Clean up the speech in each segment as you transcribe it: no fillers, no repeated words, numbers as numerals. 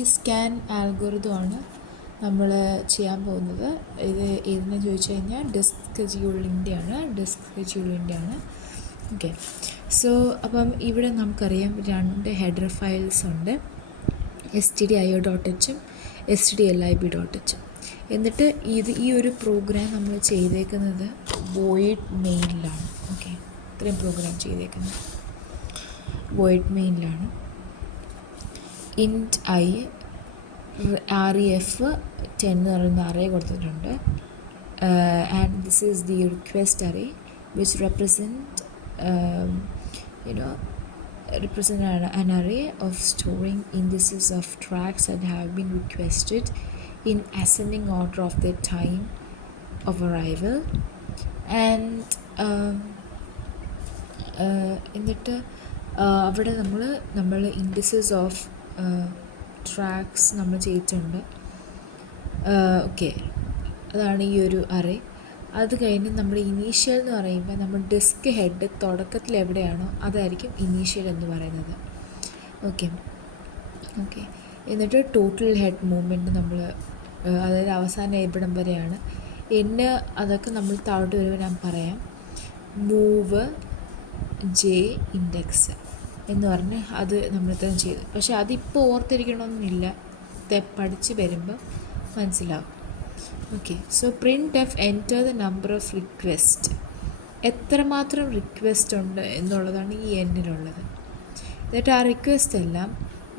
ഈ സ്കാൻ ആൽഗോരിതമാണ് നമ്മൾ ചെയ്യാൻ പോകുന്നത്. ഇത് ഏതെന്ന് ചോദിച്ചു കഴിഞ്ഞാൽ ഡിസ്ക് ഷെഡ്യൂളിൻ്റെ ആണ്. ഓക്കെ, സോ അപ്പം ഇവിടെ നമുക്കറിയാം 2 ഹെഡർ ഫയൽസ് ഉണ്ട്, stdio.hഉം stdlib.hഉം. എന്നിട്ട് ഈ ഒരു പ്രോഗ്രാം നമ്മൾ ചെയ്തേക്കുന്നത് വോയിഡ് മെയിനിലാണ്. ഓക്കെ, ഇത്രയും പ്രോഗ്രാം ചെയ്തേക്കുന്നത് വോയിഡ് മെയിനിലാണ്. int I ref 10 എന്ന് പറയുന്ന അറേ കൊടുത്തിട്ടുണ്ട്. And this is the request array which represent an array of storing indices of tracks that have been requested in ascending order of their time of arrival. And എന്നിട്ട് അവിടെ നമ്മൾ indices of tracks നമ്മൾ ചെയ്തിട്ടുണ്ട്. Okay, അതാണ് ഈ ഒരു array. അത് കഴിഞ്ഞ് നമ്മൾ ഇനീഷ്യൽ എന്ന് പറയുമ്പോൾ നമ്മൾ ഡിസ്ക് ഹെഡ് തുടക്കത്തിൽ എവിടെയാണോ അതായിരിക്കും ഇനീഷ്യൽ എന്ന് പറയുന്നത്. ഓക്കെ, എന്നിട്ട് ടോട്ടൽ ഹെഡ് മൂവ്മെൻറ്റ് നമ്മൾ അതായത് അവസാനം എവിടം വരെയാണ് അതൊക്കെ നമ്മൾ താഴോട്ട് വരുമ്പോൾ ഞാൻ പറയാം. മൂവ് ജെ ഇൻഡെക്സ് എന്ന് പറഞ്ഞ് അത് നമ്മൾ ഇത്രയും ചെയ്തു. പക്ഷെ അതിപ്പോൾ ഓർത്തിരിക്കണമെന്നില്ല, പഠിച്ച് വരുമ്പോൾ മനസ്സിലാവും. Okay, so print F enter the number of request. എത്രമാത്രം റിക്വസ്റ്റ് ഉണ്ട് എന്നുള്ളതാണ് ഈ എന്നിലുള്ളത്. എന്നിട്ട് ആ റിക്വസ്റ്റ് എല്ലാം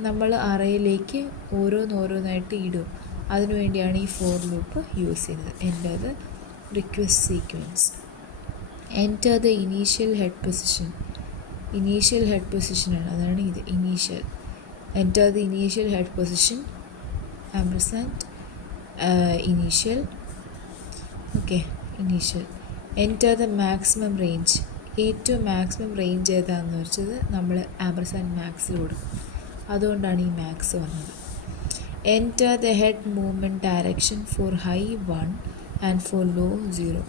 നമ്മൾ അറേയിലേക്ക് ഓരോന്നായിട്ട് ഇടും. അതിനുവേണ്ടിയാണ് ഈ ഫോർ ലൂപ്പ് യൂസ് ചെയ്യുന്നത്. Enter the request sequence, enter the initial head പൊസിഷനാണ്, അതാണ് ഇത് initial. Enter the initial head position ampersand initial. Okay, initial. Enter the maximum range, ഏറ്റവും മാക്സിമം റേഞ്ച് ഏതാണെന്ന് വെച്ചത് നമ്മൾ ആംപർസാൻഡ് മാക്സിൽ കൊടുക്കും, അതുകൊണ്ടാണ് ഈ മാക്സ് വന്നത്. Enter the head movement direction for high 1 and for low 0.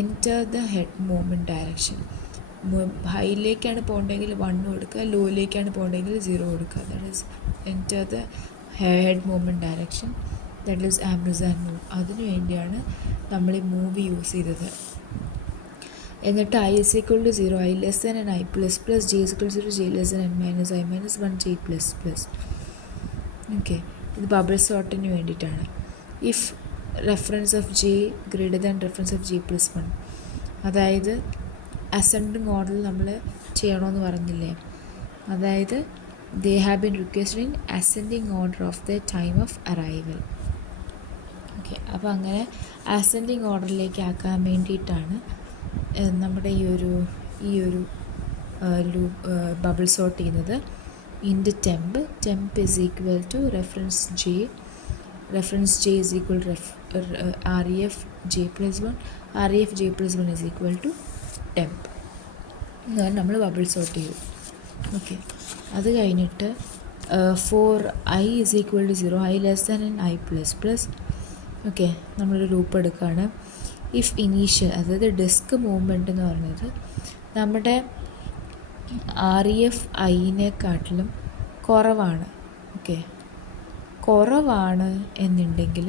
Enter the head movement direction, ഹൈയിലേക്കാണ് പോകേണ്ടതെങ്കിൽ 1 കൊടുക്കുക, ലോയിലേക്കാണ് പോകേണ്ടതെങ്കിൽ 0 കൊടുക്കുക. That is enter the head movement direction, that is ampersand move. അതിനു വേണ്ടിയാണ് നമ്മൾ ഈ മൂവ് യൂസ് ചെയ്തത്. എന്നിട്ട് I is equal to 0, I less than n I plus plus j is equal to 0, j less than n minus I minus 1 j plus plus. Okay, ഇത് bubble സോർട്ടിന് വേണ്ടിയിട്ടാണ്. If reference of J greater than reference of J plus 1, അതായത് ascending ഓർഡറിൽ നമ്മൾ ചെയ്യണമെന്ന് പറഞ്ഞില്ലേ, അതായത് they have been requested in ascending order of the time of arrival. Okay, അപ്പോൾ അങ്ങനെ അസെൻഡിങ് ഓർഡറിലേക്ക് ആക്കാൻ വേണ്ടിയിട്ടാണ് നമ്മുടെ ഈ ഒരു ബബിൾ സോർട്ട് ചെയ്യുന്നത്. ഇൻറ്റ് temp is equal to reference j is equal to ref j plus 1, ref j plus 1 is equal to temp. എന്നാണ് നമ്മൾ ബബിൾ സോർട്ട് ചെയ്തു. ഓക്കെ, അത് കഴിഞ്ഞിട്ട് four I is equal to 0, I less than n I plus plus. Okay, നമ്മളൊരു loop എടുക്കുകയാണ്. If initial, അതായത് disk movement എന്ന് പറയുന്നത് നമ്മുടെ ref ഐനെക്കാട്ടിലും കുറവാണ്. ഓക്കെ, കുറവാണ് എന്നുണ്ടെങ്കിൽ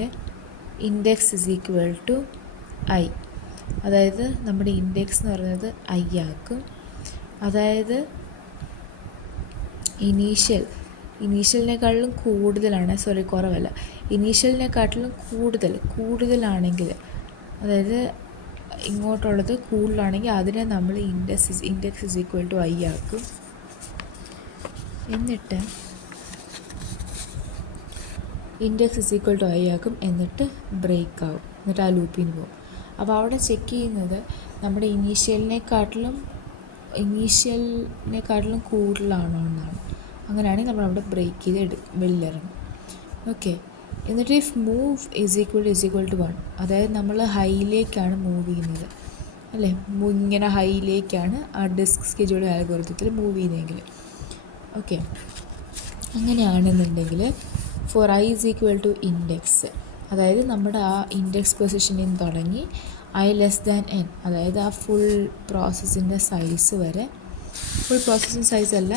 index is equal to I, അതായത് നമ്മുടെ ഇൻഡെക്സ് എന്ന് പറയുന്നത് I ആക്കും. അതായത് ഇനീഷ്യലിനേക്കാട്ടിലും കൂടുതലാണ്, കുറവല്ല, ഇനീഷ്യലിനെക്കാട്ടിലും കൂടുതലാണെങ്കിൽ, അതായത് ഇങ്ങോട്ടുള്ളത് കൂടുതലാണെങ്കിൽ അതിനെ നമ്മൾ index is equal to I ആക്കും. എന്നിട്ട് index is equal to I ആക്കും, എന്നിട്ട് ബ്രേക്ക് ആവും, എന്നിട്ട് ആ ലൂപ്പിന് പോകും. അപ്പോൾ അവിടെ ചെക്ക് ചെയ്യുന്നത് നമ്മുടെ ഇനീഷ്യലിനെക്കാട്ടിലും കൂടുതലാണോ എന്നാണ്. അങ്ങനെയാണെങ്കിൽ നമ്മളവിടെ ബ്രേക്ക് ചെയ്ത് വെളിയിലിറങ്ങും. ഓക്കെ, എന്നിട്ട് if move is equal to 1, അതായത് നമ്മൾ ഹൈയിലേക്കാണ് മൂവ് ചെയ്യുന്നത് അല്ലേ, ഇങ്ങനെ ഹൈയിലേക്കാണ് ആ ഡിസ്ക് ഷെഡ്യൂൾ അൽഗോരിതത്തിൽ മൂവ് ചെയ്യുന്നതെങ്കിൽ. ഓക്കെ, അങ്ങനെയാണെന്നുണ്ടെങ്കിൽ for I is equal to index, അതായത് നമ്മുടെ ആ ഇൻഡെക്സ് പൊസിഷനിൽ നിന്ന് തുടങ്ങി I less than n, അതായത് ആ ഫുൾ പ്രോസസ്സിൻ്റെ സൈസ് വരെ, ഫുൾ പ്രോസസ്സിങ് സൈസ് അല്ല,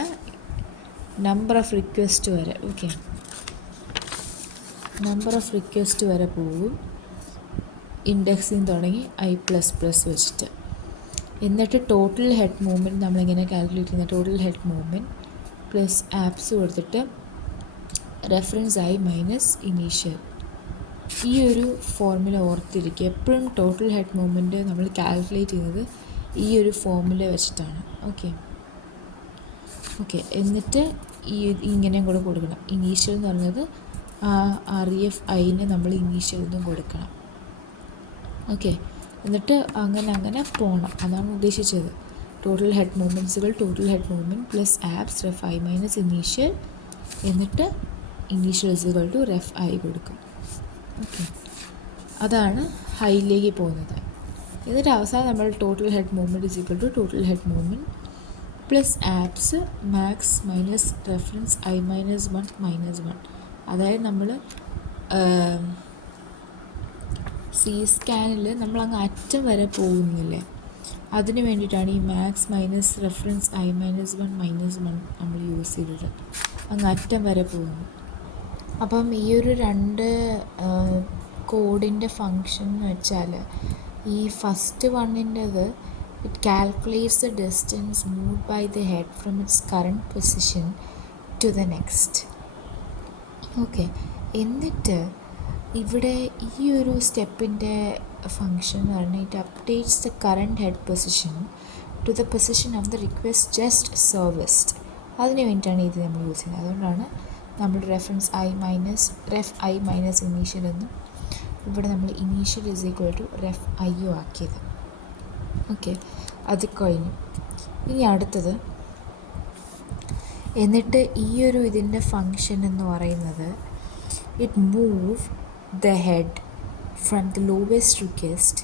നമ്പർ ഓഫ് റിക്വസ്റ്റ് വരെ. ഓക്കെ, നമ്പർ ഓഫ് റിക്വസ്റ്റ് വരെ പോകും, ഇൻഡെക്സിൽ നിന്ന് തുടങ്ങി i++ വെച്ചിട്ട്. എന്നിട്ട് ടോട്ടൽ ഹെഡ് മൂവ്മെൻറ്റ് നമ്മളിങ്ങനെ കാൽക്കുലേറ്റ് ചെയ്യുന്ന total head movement plus abs കൊടുത്തിട്ട് റെഫറൻസ് i മൈനസ് ഇനീഷ്യൽ. ഈ ഒരു ഫോർമുല ഓർത്തിരിക്കുക. എപ്പോഴും ടോട്ടൽ ഹെഡ് മൂവ്മെൻറ്റ് നമ്മൾ കാൽക്കുലേറ്റ് ചെയ്യുന്നത് ഈ ഒരു ഫോർമുല വെച്ചിട്ടാണ്. ഓക്കെ എന്നിട്ട് ഇങ്ങനെയും കൂടെ കൊടുക്കണം. ഇനീഷ്യൽ എന്ന് പറഞ്ഞത് REF iന് നമ്മൾ ഇനീഷ്യൽ ഒന്നും കൊടുക്കണം. ഓക്കെ എന്നിട്ട് അങ്ങനെ പോകണം. അതാണ് ഉദ്ദേശിച്ചത്. ടോട്ടൽ ഹെഡ് മൂവ്മെൻറ്റ്സുകൾ total head movement plus abs ref i minus initial, എന്നിട്ട് initial is equal to ref i കൊടുക്കും. ഓക്കെ അതാണ് ഹൈയിലേക്ക് പോകുന്നത്. എന്നിട്ട് അവസാനം നമ്മൾ total head movement is equal to total head movement plus abs max minus reference i minus 1 അതായത് നമ്മൾ സി സ്കാനിൽ നമ്മൾ അങ്ങ് അറ്റം വരെ പോകുന്നില്ലേ, അതിന് വേണ്ടിയിട്ടാണ് ഈ max minus reference i minus 1 നമ്മൾ യൂസ് ചെയ്തത്. അങ്ങ് അറ്റം വരെ പോകുന്നു. അപ്പം ഈ ഒരു 2 കോഡിൻ്റെ ഫങ്ഷൻ എന്ന് വെച്ചാൽ, ഈ ഫസ്റ്റ് വണ്ണിൻ്റെത് it calculates the distance moved by the head from its current position to the next. Okay എന്നിട്ട് ഇവിടെ ഈ ഒരു സ്റ്റെപ്പിൻ്റെ ഫങ്ഷൻ എന്ന് പറഞ്ഞാൽ it updates the current head position to the position of the request just serviced. അതിന് വേണ്ടിയിട്ടാണ് ഇത് നമ്മൾ യൂസ് ചെയ്യുന്നത്. അതുകൊണ്ടാണ് നമ്മൾ reference ref i minus initial എന്നും ഇവിടെ നമ്മൾ initial is equal to ref ഐയും ആക്കിയത്. ഓക്കെ അത് കഴിഞ്ഞു. ഇനി അടുത്തത്, എന്നിട്ട് ഈ ഒരു ഇതിൻ്റെ ഫങ്ഷൻ എന്ന് പറയുന്നത് it move the head from the lowest request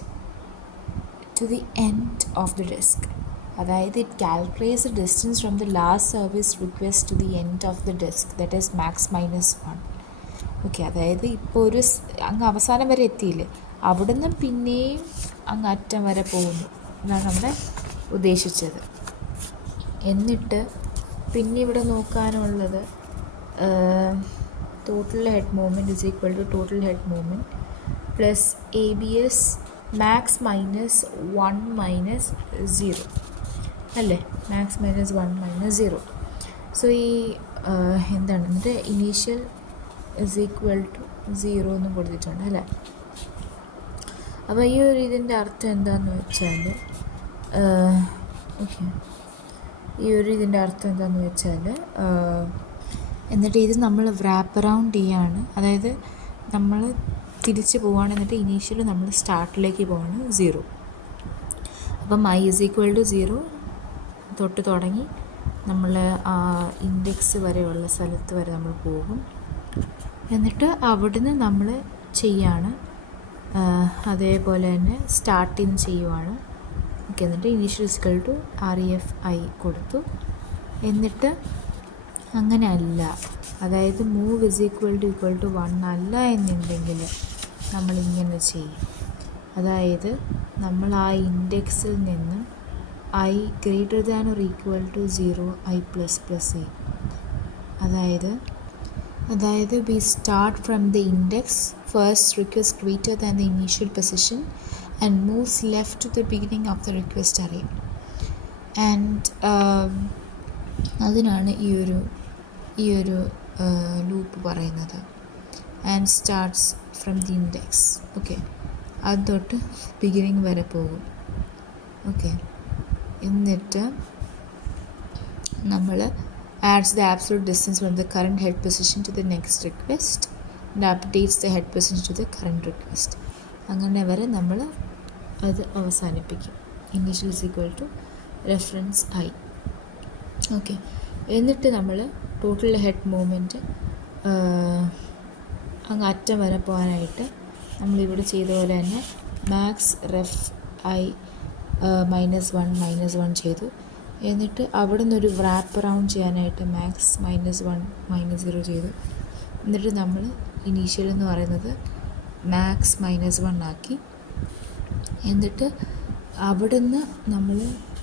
to the end of the disk. അതായത് it calculates the distance from the last service request to the end of the disk, that is max minus 1. Okay അതായത് ഇപ്പോൾ ഒരു അങ്ങ് അവസാനം വരെ എത്തിയില്ലേ, അവിടുന്ന് പിന്നെയും അങ്ങ് അറ്റം വരെ പോകുന്നു എന്നാണ് നമ്മുടെ ഉദ്ദേശിച്ചത്. എന്നിട്ട് പിന്നെ ഇവിടെ നോക്കാനുള്ളത് total head movement is equal to total head movement plus ABS max minus 1 - 0 അല്ലേ, മാക്സ് മൈനസ് 1 - 0. സോ ഈ എന്താണ് എന്നിട്ട് ഇനീഷ്യൽ ഇസ് ഈക്വൽ ടു 0 എന്ന് കൊടുത്തിട്ടുണ്ട് അല്ലേ. അപ്പോൾ ഈ ഒരു ഇതിൻ്റെ അർത്ഥം എന്താണെന്ന് വെച്ചാൽ എന്നിട്ട് ഇത് നമ്മൾ റാപ്പ് അറൗണ്ട് ചെയ്യാണ്. അതായത് നമ്മൾ തിരിച്ച് പോവുകയാണ്. എന്നിട്ട് ഇനീഷ്യൽ നമ്മൾ സ്റ്റാർട്ടിലേക്ക് പോവാണ് 0. അപ്പം i ഇസ് ഈക്വൽ ടു 0 തൊട്ട് തുടങ്ങി നമ്മൾ ഇൻഡെക്സ് വരെയുള്ള സ്ഥലത്ത് വരെ നമ്മൾ പോകും. എന്നിട്ട് അവിടുന്ന് നമ്മൾ ചെയ്യാണ്, അതേപോലെ തന്നെ സ്റ്റാർട്ടിൽ നിന്ന് ചെയ്യുവാണ്. ഓക്കെ എന്നിട്ട് initial is equal to REF i കൊടുത്തു. എന്നിട്ട് അങ്ങനെ അല്ല, അതായത് മൂവ് ഇസ് ഈക്വൽ ടു 1 അല്ല എന്നുണ്ടെങ്കിൽ നമ്മളിങ്ങനെ ചെയ്യും. അതായത് നമ്മൾ ആ ഇൻഡെക്സിൽ നിന്ന് i greater than or equal to 0 i ++ a. അതായത് we start from the index first request greater than the initial position and moves left to the beginning of the request array. And അതിനാണ് ഈ ഒരു loop പറയുന്നത്. And starts from the index. Okay അത് തൊട്ട് beginning വരെ പോകും. Okay എന്നിട്ട് നമ്മൾ adds the absolute distance from the current head position to the next request and updates the head position to the current request. അങ്ങനെ വരെ നമ്മൾ അത് അവസാനിപ്പിക്കും. Initial is equal to reference i. Okay എന്നിട്ട് നമ്മൾ ടോട്ടൽ ഹെഡ് മൂവ്മെൻറ്റ് അങ്ങ് അറ്റം വരെ പോകാനായിട്ട് നമ്മളിവിടെ ചെയ്ത പോലെ തന്നെ മാക്സ് റെഫ് i -1 ചെയ്തു. എന്നിട്ട് അവിടെ നിന്നൊരു റാപ്പ് അറൗണ്ട് ചെയ്യാനായിട്ട് മാക്സ് -1 - 0 ചെയ്തു. എന്നിട്ട് നമ്മൾ ഇനീഷ്യൽ എന്ന് പറയുന്നത് മാക്സ് -1 ആക്കി. എന്നിട്ട് അവിടെ നിന്ന് നമ്മൾ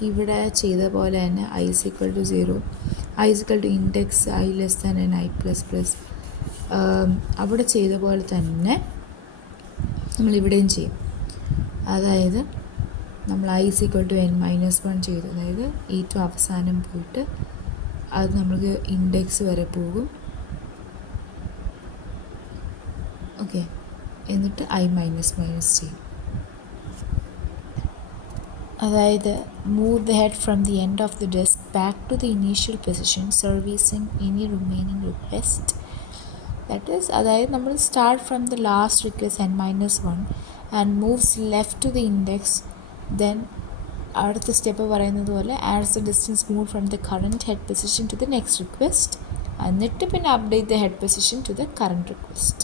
ഇവിടെ ചെയ്ത പോലെ തന്നെ i = 0, i = index i n i++, അവിടെ ചെയ്ത പോലെ തന്നെ നമ്മളിവിടെയും ചെയ്യും. അതായത് നമ്മൾ i = n-1 ചെയ്തു. അതായത് ഏറ്റവും അവസാനം പോയിട്ട് അത് നമ്മൾക്ക് ഇൻഡെക്സ് വരെ പോകും. ഓക്കെ, എന്നിട്ട് i-1 ചെയ്യും. അതായത് move the head from the end of the disk back to the initial position, servicing any remaining request. That is, അതായത് നമ്മൾ start from the last request n-1 and moves left to the index. Then അടുത്ത step പറയുന്നത് പോലെ adds the distance moved from the current head position to the next request. എന്നിട്ട് പിന്നെ update the head position to the current request.